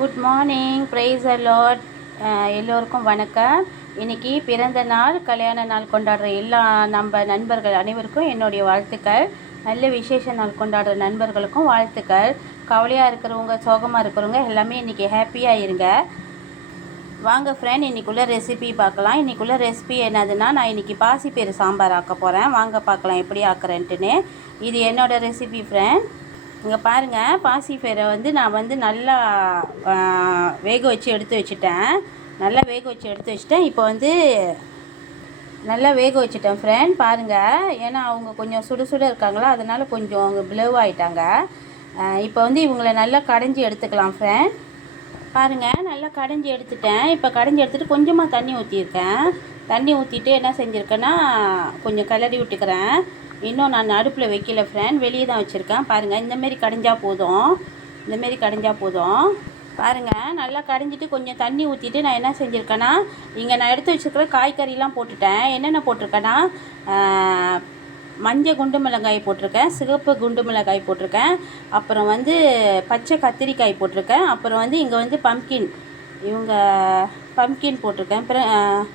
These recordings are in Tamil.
குட் மார்னிங், ப்ரைஸ் தி லார்ட். எல்லோருக்கும் வணக்கம். இன்றைக்கி பிறந்த நாள், கல்யாண நாள் கொண்டாடுற எல்லா நம்ம நண்பர்கள் அனைவருக்கும் என்னுடைய வாழ்த்துக்கள். நல்ல விசேஷ நாள் கொண்டாடுற நண்பர்களுக்கும் வாழ்த்துக்கள். கவலையாக இருக்கிறவங்க, சோகமாக இருக்கிறவங்க எல்லாமே இன்றைக்கி ஹாப்பியாக இருங்க. வாங்க ஃப்ரெண்ட், இன்றைக்குள்ள ரெசிபி பார்க்கலாம். இன்றைக்குள்ள ரெசிபி என்னதுன்னா, நான் இன்றைக்கி பாசிப்பயிறு சாம்பார் ஆக்க போகிறேன். வாங்க பார்க்கலாம் எப்படி ஆக்குறேன்ட்டுன்னு. இது என்னோடய ரெசிபி ஃப்ரெண்ட். இங்கே பாருங்கள், பாசிப்பயிரை நான் நல்லா வேக வச்சு எடுத்து வச்சுட்டேன். நல்லா வேக வச்சு எடுத்து வச்சுட்டேன். இப்போ நல்லா வேக வச்சுட்டேன் ஃப்ரெண்ட். பாருங்கள், ஏன்னா அவங்க கொஞ்சம் சுட சுட இருக்காங்களா, அதனால் கொஞ்சம் அவங்க பிளவ் ஆகிட்டாங்க. இப்போ இவங்களை நல்லா கடைஞ்சி எடுத்துக்கலாம் ஃப்ரெண்ட். பாருங்கள், நல்லா கடைஞ்சி எடுத்துட்டேன். இப்போ கடைஞ்சி எடுத்துகிட்டு கொஞ்சமாக தண்ணி ஊற்றிருக்கேன். தண்ணி ஊற்றிட்டு என்ன செஞ்சுருக்கேன்னா, கொஞ்சம் கிளறி விட்டுக்கிறேன். இன்னும் நான் அடுப்பில் வைக்கல ஃப்ரெண்ட், வெளியே தான் வச்சுருக்கேன். பாருங்கள், இந்தமாரி கடைஞ்சால் போதும். பாருங்கள், நல்லா கடைஞ்சிட்டு கொஞ்சம் தண்ணி ஊற்றிட்டு நான் என்ன செஞ்சுருக்கேன்னா, இங்கே நான் எடுத்து வச்சுருக்கிற காய்கறிலாம் போட்டுட்டேன். என்னென்ன போட்டிருக்கேன்னா, மஞ்சள் குண்டு மிளகாய் போட்டிருக்கேன், சிகப்பு குண்டு மிளகாய் போட்டிருக்கேன், அப்புறம் பச்சை கத்திரிக்காய் போட்டிருக்கேன், அப்புறம் இங்கே பம்கின் போட்டிருக்கேன், அப்புறம்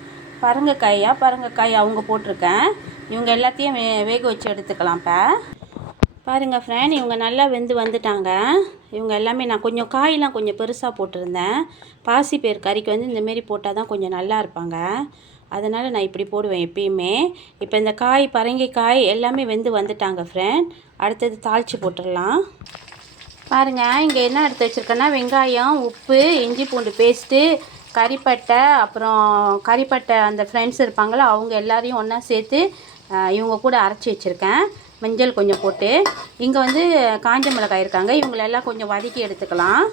பரங்காய் அவங்க போட்டிருக்கேன். இவங்க எல்லாத்தையும் வேக வச்சு எடுத்துக்கலாம். இப்போ பாருங்கள் ஃப்ரெண்ட், இவங்க நல்லா வந்துட்டாங்க. இவங்க எல்லாமே நான் கொஞ்சம் காயெலாம் கொஞ்சம் பெருசாக போட்டிருந்தேன். பாசிப்பயிறு கறிக்கு இந்தமாரி போட்டால் தான் கொஞ்சம் நல்லா இருப்பாங்க. அதனால் நான் இப்படி போடுவேன் எப்பயுமே. இப்போ இந்த பரங்கிக்காய் எல்லாமே வந்துட்டாங்க ஃப்ரெண்ட். அடுத்தது தாளித்து போட்டுடலாம். பாருங்கள், இங்கே என்ன எடுத்து வச்சுருக்கேன்னா, வெங்காயம், உப்பு, இஞ்சி பூண்டு பேஸ்ட்டு, கறிப்பட்டை, அப்புறம் கறிப்பட்டை அந்த ஃப்ரெண்ட்ஸ் இருப்பாங்களோ அவங்க எல்லாரையும் ஒன்றா சேர்த்து இவங்க கூட அரைச்சி வச்சுருக்கேன். மஞ்சள் கொஞ்சம் போட்டு, இங்கே காஞ்ச மிளகாய் இருக்காங்க, இவங்களெல்லாம் கொஞ்சம் வதக்கி எடுத்துக்கலாம்.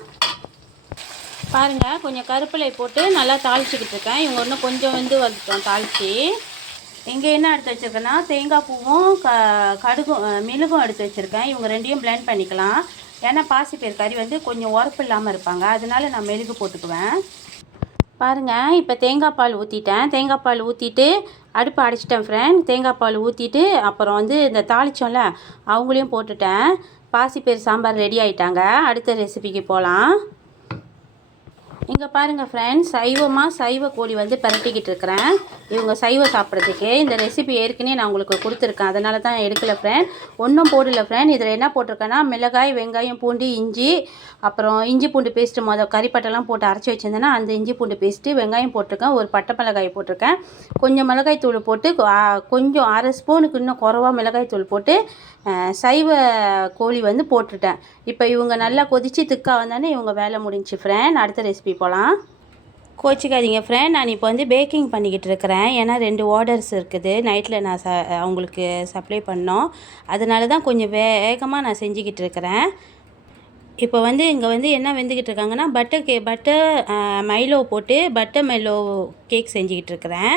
பாருங்கள், கொஞ்சம் கருப்பிலை போட்டு நல்லா தாளிச்சிக்கிட்டு இருக்கேன். இவங்க இன்னும் கொஞ்சம் வந்துட்டோம் தாளித்து. இங்கே என்ன எடுத்து வச்சுருக்கேன்னா, தேங்காய் பூவும் கடுகும் மிளகும் எடுத்து வச்சுருக்கேன். இவங்க ரெண்டையும் பிளெண்ட் பண்ணிக்கலாம். ஏன்னா பாசிப்பயிறு கறி கொஞ்சம் உரப்பு இல்லாமல் இருப்பாங்க, அதனால நான் மெழுகு போட்டுக்குவேன். பாருங்கள், இப்போ தேங்காய் பால் ஊற்றிட்டேன். தேங்காய் பால் ஊற்றிட்டு அடுப்பு அடைச்சிட்டேன் ஃப்ரெண்ட். தேங்காய் பால் ஊற்றிட்டு அப்புறம் இந்த தாளிச்சோம்ல அவங்களையும் போட்டுட்டேன். பாசிப்பயிறு சாம்பார் ரெடி ஆகிட்டாங்க. அடுத்த ரெசிபிக்கு போகலாம். இங்கே பாருங்கள் ஃப்ரெண்ட்ஸ், சைவ கோழி பரட்டிக்கிட்டு இருக்கிறேன். இவங்க சைவம் சாப்பிட்றதுக்கு இந்த ரெசிபி ஏற்கனவே நான் உங்களுக்கு கொடுத்துருக்கேன், அதனால தான் எடுக்கலை ஃப்ரெண்ட். ஒன்றும் போடல ஃப்ரெண்ட். இதில் என்ன போட்டிருக்கேன்னா, மிளகாய், வெங்காயம், பூண்டு, இஞ்சி, அப்புறம் இஞ்சி பூண்டு பேஸ்ட்டு கறிப்பட்டெல்லாம் போட்டு அரைச்சி வச்சுருந்தேன்னா அந்த இஞ்சி பூண்டு பேஸ்ட்டு, வெங்காயம் போட்டிருக்கேன், ஒரு பட்டை மிளகாய் போட்டிருக்கேன், கொஞ்சம் மிளகாய் தூள் போட்டு, கொஞ்சம் அரை ஸ்பூனுக்கு இன்னும் குறவா மிளகாய் தூள் போட்டு சைவ கோழி போட்டுட்டேன். இப்போ இவங்க நல்லா கொதித்து திக்கா வந்தானே இவங்க வேலை முடிஞ்சு ஃப்ரெண்ட். அடுத்த ரெசிபி போகலாம். கோச்சிக்காதீங்க ஃப்ரெண்ட், நான் இப்போ பேக்கிங் பண்ணிக்கிட்டு இருக்கிறேன். ஏன்னா 2 ஆர்டர்ஸ் இருக்குது. நைட்டில் நான் அவங்களுக்கு சப்ளை பண்ணோம், அதனால தான் கொஞ்சம் வேகமாக நான் செஞ்சுக்கிட்டு இருக்கிறேன். இப்போ இங்கே என்ன வெந்துக்கிட்டு இருக்காங்கன்னா, பட்டர் மைலோ போட்டு பட்டர் மைலோ கேக் செஞ்சுக்கிட்டு இருக்கிறேன்.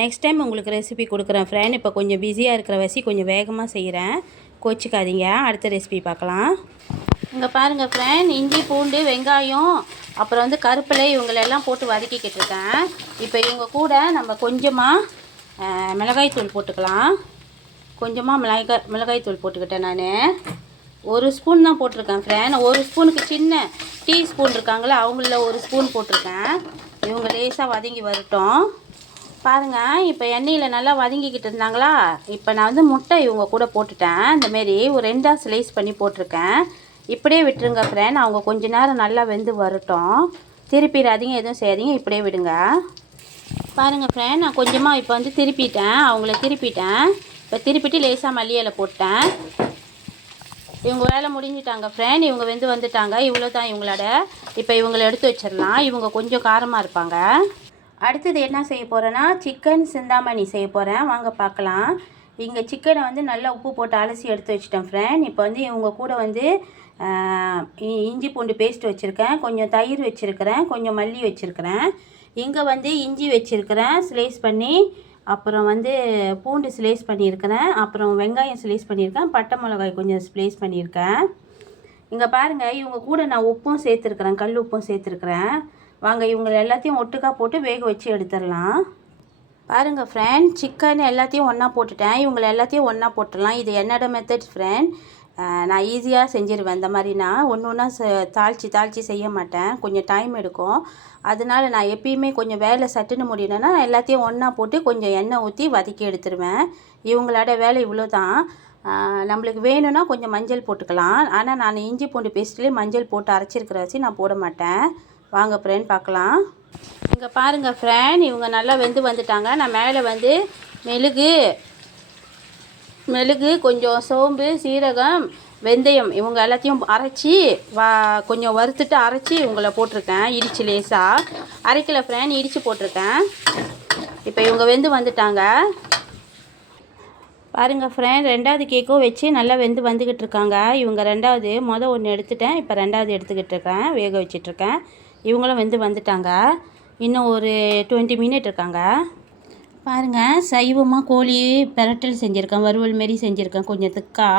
நெக்ஸ்ட் டைம் உங்களுக்கு ரெசிபி கொடுக்குறேன் ஃப்ரெண்ட். இப்போ கொஞ்சம் பிஸியாக இருக்கிற கொஞ்சம் வேகமாக செய்கிறேன், கோச்சிக்காதீங்க. அடுத்த ரெசிபி பார்க்கலாம். இங்கே பாருங்கள் ஃப்ரெண்ட், இஞ்சி பூண்டு வெங்காயம் அப்புறம் கருப்பிலை இவங்களெல்லாம் போட்டு வதக்கிக்கிட்டு இருக்கேன். இப்போ இவங்க கூட நம்ம கொஞ்சமாக மிளகாய் தூள் போட்டுக்கலாம். கொஞ்சமாக மிளகாய் தூள் போட்டுக்கிட்டேன். நான் 1 ஸ்பூன் தான் போட்டிருக்கேன் ஃப்ரெண்ட். 1 ஸ்பூனுக்கு சின்ன டீஸ்பூன் இருக்காங்களே அவங்கள 1 ஸ்பூன் போட்டிருக்கேன். இவங்க லேசாக வதங்கி வரட்டும். பாருங்கள், இப்போ எண்ணெயில் நல்லா வதங்கிக்கிட்டு இருந்தாங்களா, இப்போ நான் முட்டை இவங்க கூட போட்டுட்டேன். இந்தமாரி ஒரு 2ஆ ஸ்லைஸ் பண்ணி போட்டிருக்கேன். இப்படியே விட்டுருங்க ஃப்ரெண்ட். அவங்க கொஞ்ச நேரம் நல்லா வரட்டும். திருப்பிடாதீங்க, எதுவும் செய்யாதீங்க, இப்படியே விடுங்க. பாருங்கள் ஃப்ரெண்ட், நான் கொஞ்சமாக இப்போ அவங்கள திருப்பிட்டேன். இப்போ திருப்பிட்டு லேசாக மல்லி இலை போட்டேன். இவங்க வேலை முடிஞ்சிட்டாங்க ஃப்ரெண்ட். இவங்க வந்துட்டாங்க. இவ்வளோ தான் இவங்களோட. இப்போ இவங்களை எடுத்து வச்சிடலாம். இவங்க கொஞ்சம் காரமாக இருப்பாங்க. அடுத்தது என்ன செய்ய போகிறேன்னா, சிக்கன் சிந்தாமணி செய்ய போகிறேன். வாங்க பார்க்கலாம். இங்கே சிக்கனை நல்லா உப்பு போட்டு அலசி எடுத்து வச்சுட்டேன் ஃப்ரெண்ட். இப்போ இவங்க கூட இஞ்சி பூண்டு பேஸ்ட் வச்சுருக்கேன், கொஞ்சம் தயிர் வச்சுருக்கிறேன், கொஞ்சம் மல்லி வச்சுருக்கிறேன். இங்கே இஞ்சி வச்சுருக்கிறேன் ஸ்லைஸ் பண்ணி, அப்புறம் பூண்டு ஸ்லைஸ் பண்ணியிருக்கிறேன், அப்புறம் வெங்காயம் ஸ்லைஸ் பண்ணியிருக்கேன், பட்டை மிளகாய் கொஞ்சம் ஸ்லைஸ் பண்ணியிருக்கேன். இங்கே பாருங்கள், இவங்க கூட நான் உப்பும் சேர்த்துருக்குறேன், கல் உப்பும் சேர்த்துருக்குறேன். வாங்க இவங்களை எல்லாத்தையும் ஒட்டுக்கா போட்டு வேக வச்சு எடுத்துடலாம். பாருங்கள் ஃப்ரெண்ட், சிக்கன் எல்லாத்தையும் ஒன்றா போட்டுட்டேன். இவங்களை எல்லாத்தையும் ஒன்றா போட்டுடலாம். இது என்னோட மெத்தட் ஃப்ரெண்ட். நான் ஈஸியாக செஞ்சிருவேன். இந்த மாதிரி நான் ஒன்று ஒன்றா தாளித்து செய்ய மாட்டேன், கொஞ்சம் டைம் எடுக்கும். அதனால நான் எப்பயுமே கொஞ்சம் வேலை சட்டுன்னு முடியணுன்னா எல்லாத்தையும் ஒன்றா போட்டு கொஞ்சம் எண்ணெய் ஊற்றி வதக்கி எடுத்துருவேன். இவங்களோட வேலை இவ்வளோ தான். நம்மளுக்கு வேணும்னா கொஞ்சம் மஞ்சள் போட்டுக்கலாம். ஆனால் நான் இஞ்சி பூண்டு பேஸ்ட்லேயே மஞ்சள் போட்டு அரைச்சிருக்கிற வச்சு நான் போட மாட்டேன். வாங்க ஃப்ரெண்ட் பார்க்கலாம். இங்கே பாருங்கள் ஃப்ரெண்ட், இவங்க நல்லா வெந்து வந்துட்டாங்க. நான் மேலே வந்து மெழுகு கொஞ்சம் சோம்பு, சீரகம், வெந்தயம் இவங்க எல்லாத்தையும் அரைச்சி கொஞ்சம் வறுத்துட்டு அரைச்சி இவங்கள போட்டிருக்கேன். இடித்து லேசாக அரைக்கல ஃப்ரெண்ட், இடித்து போட்டிருக்கேன். இப்போ இவங்க வெந்து வந்துட்டாங்க பாருங்கள் ஃப்ரெண்ட். 2வது கேக்கும் வச்சு நல்லா வெந்து வந்துக்கிட்டு இருக்காங்க. இவங்க 2வது ஒன்று எடுத்துட்டேன், இப்போ 2வது எடுத்துக்கிட்டு இருக்கேன், வேக வச்சிட்ருக்கேன். இவங்களும் வெந்து வந்துட்டாங்க. இன்னும் ஒரு 20 மினிட் இருக்காங்க. பாருங்கள், சைவமாக கோழி பெரட்டல் செஞ்சுருக்கேன், வறுவல் மாரி செஞ்சுருக்கேன், கொஞ்சம் திக்கா.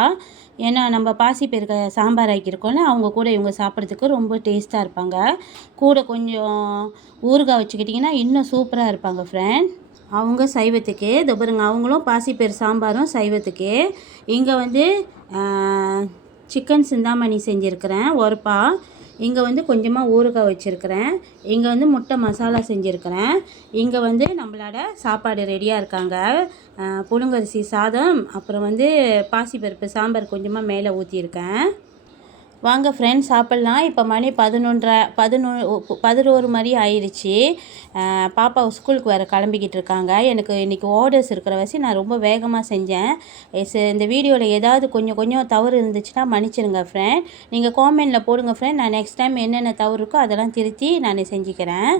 ஏன்னா நம்ம பாசிப்பயிறு சாம்பார் ஆக்கியிருக்கோம்ல, அவங்க கூட இவங்க சாப்பிட்றதுக்கு ரொம்ப டேஸ்ட்டாக இருப்பாங்க. கூட கொஞ்சம் ஊறுகாய் வச்சுக்கிட்டிங்கன்னா இன்னும் சூப்பராக இருப்பாங்க ஃப்ரெண்ட். அவங்க சைவத்துக்கு இதோ பாருங்க, அவங்களும் பாசிப்பயிறு சாம்பாரும் சைவத்துக்கு. இங்கே வந்து சிக்கன் சிந்தாமணி செஞ்சுருக்கிறேன் ஒருப்பா. இங்கே வந்து கொஞ்சமாக ஊறுகாய் வச்சுருக்கிறேன். இங்கே வந்து முட்டை மசாலா செஞ்சுருக்கிறேன். இங்கே வந்து நம்மளோட சாப்பாடு ரெடியாக இருக்காங்க. புழுங்கரிசி சாதம், அப்புறம் வந்து பாசிப்பருப்பு சாம்பார் கொஞ்சமாக மேலே ஊற்றியிருக்கேன். வாங்க ஃப்ரெண்ட்ஸ் சாப்பிட்லாம். இப்போ மணி 11 மணி ஆயிடுச்சு. பாப்பா ஸ்கூலுக்கு வேறு கிளம்பிக்கிட்டு இருக்காங்க. எனக்கு இன்றைக்கி ஆர்டர்ஸ் இருக்கிற வச்சு நான் ரொம்ப வேகமாக செஞ்சேன். இந்த வீடியோவில் ஏதாவது கொஞ்சம் தவறு இருந்துச்சுன்னா மன்னிச்சிடுங்க ஃப்ரெண்ட். நீங்கள் காமெண்டில் போடுங்க ஃப்ரெண்ட். நான் நெக்ஸ்ட் டைம் என்னென்ன தவறு இருக்கோ அதெல்லாம் திருத்தி நான் செஞ்சுக்கிறேன்.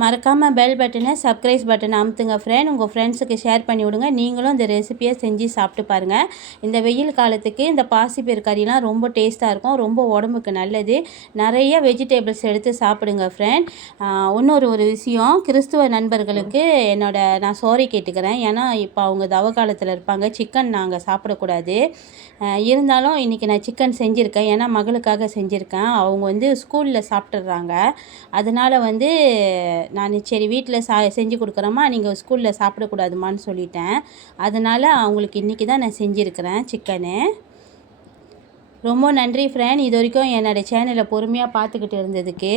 மறக்காமல் பெல் பட்டனை, சப்ஸ்கிரைப் பட்டனை அமுத்துங்க ஃப்ரெண்ட். உங்கள் ஃப்ரெண்ட்ஸுக்கு ஷேர் பண்ணி விடுங்க. நீங்களும் இந்த ரெசிப்பியை செஞ்சு சாப்பிட்டு பாருங்கள். இந்த வெயில் காலத்துக்கு இந்த பாசிப்பயிறு கறிலாம் ரொம்ப டேஸ்ட்டாக இருக்கும், ரொம்ப உடம்புக்கு நல்லது. நிறைய வெஜிடபிள்ஸ் எடுத்து சாப்பிடுங்க ஃப்ரெண்ட். ஒரு விஷயம், கிறிஸ்துவ நண்பர்களுக்கு நான் சாரி கேட்டுக்கிறேன். ஏன்னா இப்போ அவங்க தவ காலத்தில் இருப்பாங்க. சிக்கன் நாங்கள் சாப்பிடக்கூடாது. இருந்தாலும் இன்றைக்கி நான் சிக்கன் செஞ்சுருக்கேன். ஏன்னா மகளுக்காக செஞ்சுருக்கேன். அவங்க வந்து ஸ்கூலில் சாப்பிட்றாங்க. அதனால் வந்து நான் சரி வீட்டில் செஞ்சு கொடுக்குறேம்மா, நீங்கள் ஸ்கூலில் சாப்பிடக்கூடாதுமான்னு சொல்லிட்டேன். அதனால் அவங்களுக்கு இன்றைக்கி தான் நான் செஞ்சுருக்கிறேன் சிக்கனு. ரொம்ப நன்றி ஃப்ரெண்ட், இது வரைக்கும் என்னோடய சேனலை பொறுமையாக பார்த்துக்கிட்டு இருந்ததுக்கு.